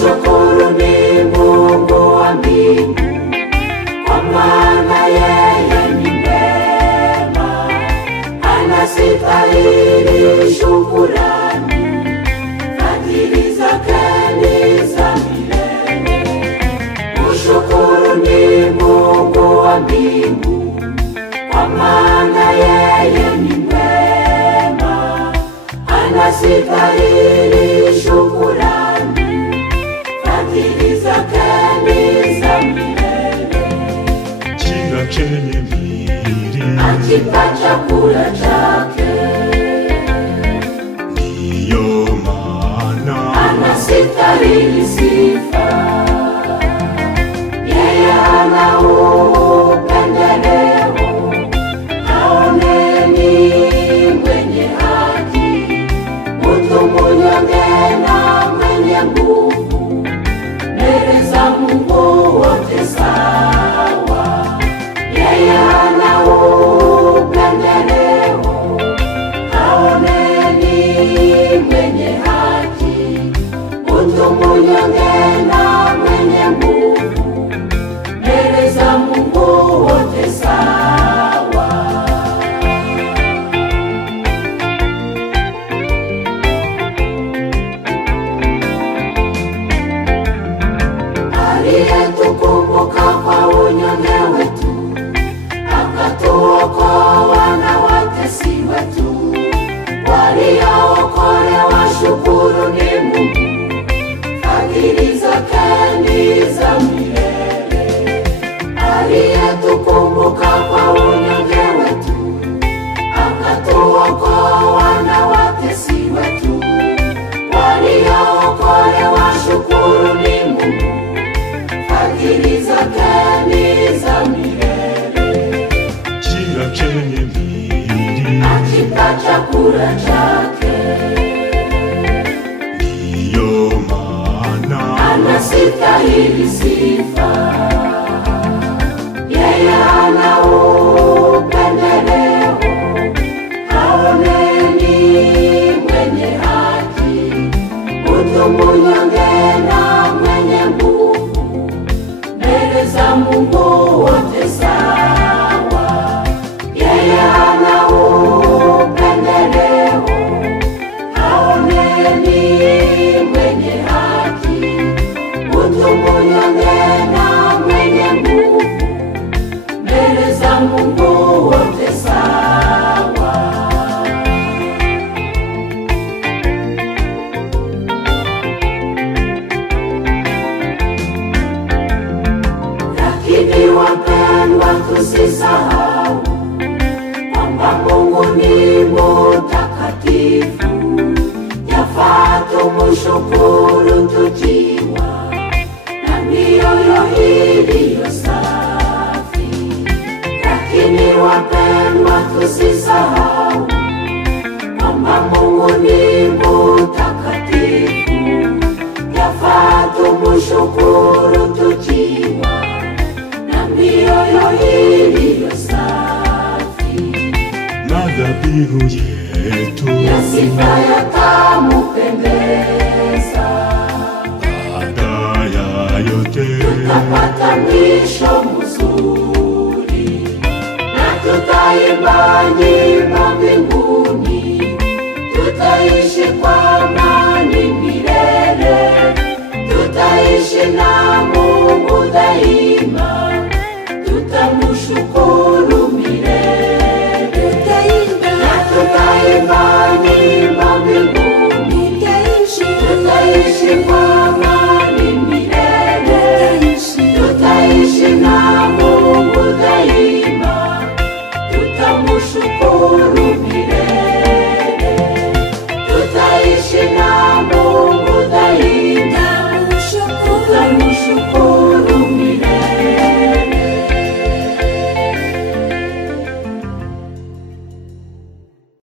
Mshukuru ni Mungu wa mbingu, kwa maana yeye ni mwema, anastahili shukrani, fadhili zake ni za milele. Mshukuru ni Mungu wa mbingu, kwa maana yeye ni mwema, anastahili shukrani, fadhili zake ni za milele. Kila chenye mwili akipa chakula chake, ndiyo maana anastahili sifa. Yeye hana upendeleo, haoneni mwenye haki, mtu mnyonge na mwenye nguvu, mbele za Mungu wote sawa. Yeye hana upendeleo, haoneni mwenye haki, mtu mnyonge na mwenye nguvu, mbele za Mungu wote sawa. Aliyetukumbuka kwa unyonge wetu, akatuokoa na watesi wetu. Waliookolewa shukuru ni Mungu, fadhili zake ni za milele. Aliyetukumbuka kwa unyonge wetu, akatuokoa na watesi wetu. Waliookolewa shukuru ni Mungu, fadhili zake ni za milele. kila chenye mwili Akipa chakula chake, ndiyo maana anastahili sifa. Yeye hana upendeleo, haoneni mwenye haki, mtu mnyonge na mwenye nguvu, mbele za Mungu wote sawa. Yeye hana upendeleo, haoneni mwenye haki, mtu mnyonge na mwenye nguvu, mbele za Mungu wote sawa. Lakini wapendwa, tusisahau kwamba Mungu ni mtakatifu. Yafaa tumshukuru tukiwa na mioyo iliyo safi. Lakini wapendwa, tusisahau kwamba Mungu ni mtakatifu. Yafaa tumshukuru tukiwa na mioyo iliyo safi. na dhabihu yetu Ya sifa yatamupendeza, baada ya yote tutapata mwisho mzuri, na tutaimba nyimbo